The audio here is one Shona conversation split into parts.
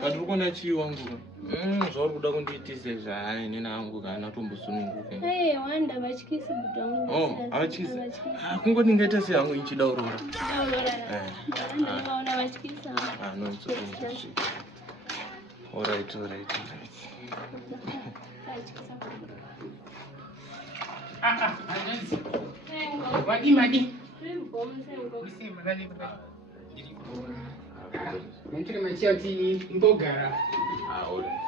Kaduri kona chii wangu. Zvauri kuda kundiitise zvai nena hangu kana tombosununguka. Wanda vachikisi butongo. Avachikisi. Kungo ndingaita sei hangu inchida urora. Ndinoona vachikisa. No, it's okay. All right. Madi. Mentire machiati mbogara. All right.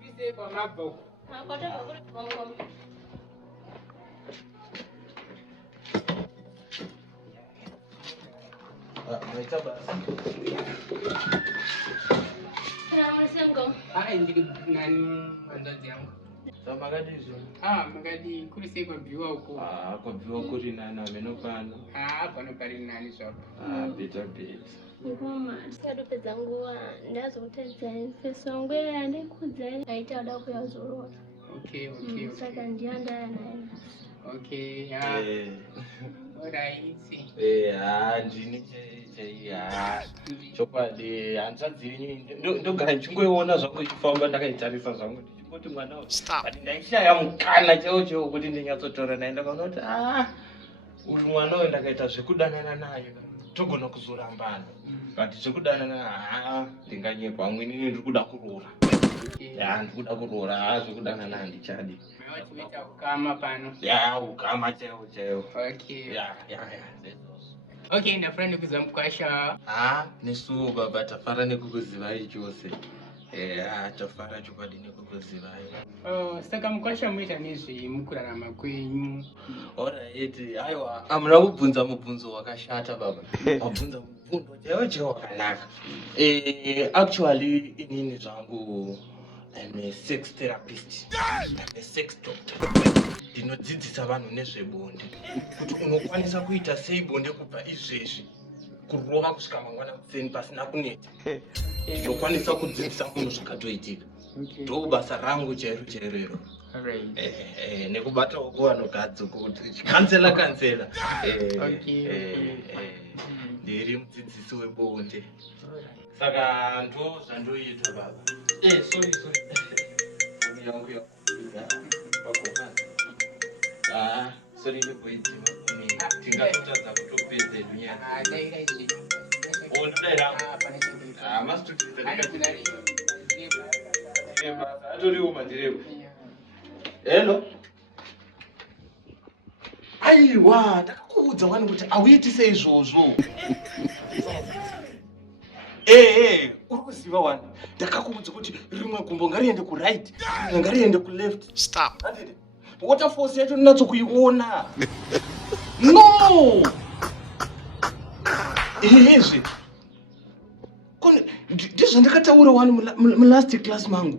Vise kwa mabo. Makoto bakuri bongo. Naita basi. Sengo. Ndiri nani mandazi yangu. Makadizo. Makadi kuri sei kwabviwa uko. Kwabviwa kuri nani ameno pano. Pano pari nani zvapo. Beta. Ngoma ndadopedza nguva ndazotedza fesongo yandikudza aita ada kuyazorora. Okay. Saka ndiandaya naye. Okay, alright. Ndini chokwadi handisadzivi ndogara ndichingoiona zvangu ichifamba ndakaitarisa zvangu ndichingoti mwana ati ndaishaya mukana cheo kuti ndinyatsotora naye ndakaona kuti uyu mwana uyu ndakaita zvekudanana naye togona kuzorambana but zvekudanana ndinganyekwa amweni ndiri kuda kuroora ndikuda kuroora zvekudanana handichadi ukama pano ukama chaiwo Okay, ndafara nekuziva mukwasha. Nesuwo baba tafara nekukuzivai chose. Tafara chokwadi nekukuzivai. Saka mukwasha muita nezve mukurarama kwenyu. Alright, aiwa amuna kubvunza mubvunzo wakashata baba. Wabvunza mubvunzo chaiwo wakanaka. Actually inini zvangu I'm a sex therapist. I'm a sex doctor. Ndinodzidzisa vanhu nezvebonde. Kuti unokwanisa kuita sei bonde kubva izvezvi. Kurova kusvika mangwana kuseni pasina kuneta. Ndokwanisa kudzidzisa munhu zvakatoitika. Ndobasa rangu chairo. Alright. Nekubatawo kuvanhukadzi kuti kansela. Ndiri mudzidzisi webonde. Saka ndo zvandoita baba. Sorry. Yangu ya. Sorry nekuidzima kune tingatotadza kutopedza nyaya. Ndaira. Atoriwo mandirebo. Hello. Aiwa, ndakakuudza wani kuti auitise izvozvo. Uri kuziva wani. Ndakakuudza kuti rimwe gumbo ngariende kuright, ngariende kuleft. Stop. Waterfalls yacho ndinatsokuiona. No! Izvi. Ndizvo ndakataura wani mulast class mangu.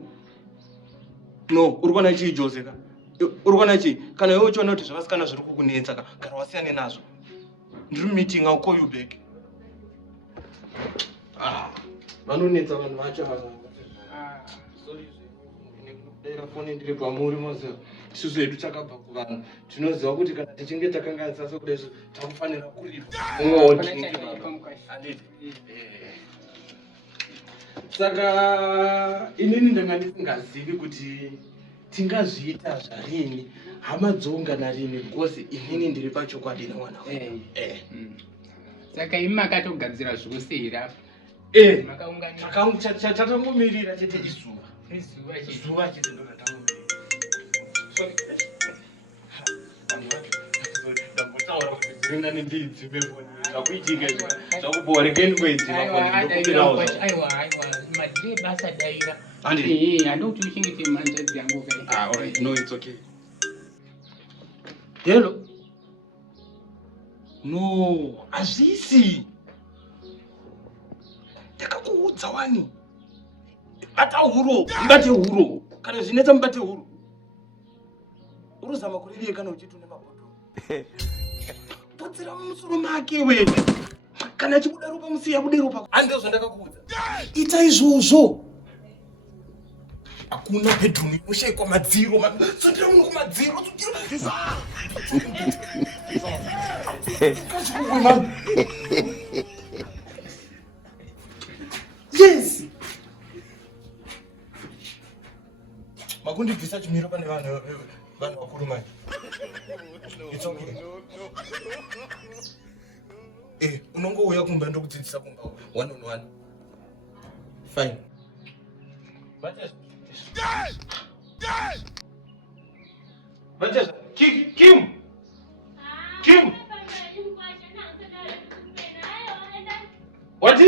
No, uri kuona chii Jose ka? Uri kuona chii? Kana iwe uchiona kuti zvavasikana zviri kukunetsa kana wasiyane nazvo. Ndiri meeting I'll call you back. Vanonetsa vanhu vacho ava. Sorry. Ndira foni ndiri pamuri mose. Isusu hedu takabva kuvanhu. Tinoziva kuti kana tichinge takanganisa sokudai takufanira kuripa. Saka inini ndanga ndisingazivi kuti tingazviita zvarini hama dzoungana rini because inini ndiri pachokwadi nemwana wangu. Saka imi makatogadzira zvosera. Takangomirira chete izuva chete ndo ratangomirira. Ndambotaura kuti dziringane ndidzime foni zvakuitika zvakuboreke ndingoidzima foni ndokupirawo. Aiwa madire basa daira. Handoti uchengete manjadzi yangu kai. Alright, no, it's okay. Hello. No, azvisi. Ndakakuudza wani. Bata huro, mbate huro. Kana zvinetsa mbate huro. Uruzama kuririye kana uchitune mapoto. Potsera mumusoro make wewe. Kana chibuda ropa musiya bude ropa. Andizvo ndakakuudza. Ita izvozvo. Hakuna bedroom inoshaikwa madziro. Tsundira uno kumadziro. Yes. Makundi visa chimiro pane vanhu vakuru mai. It's okay. Unongouya kumba ndokudzidzisa kumba one on one. Fine. But Kim. What?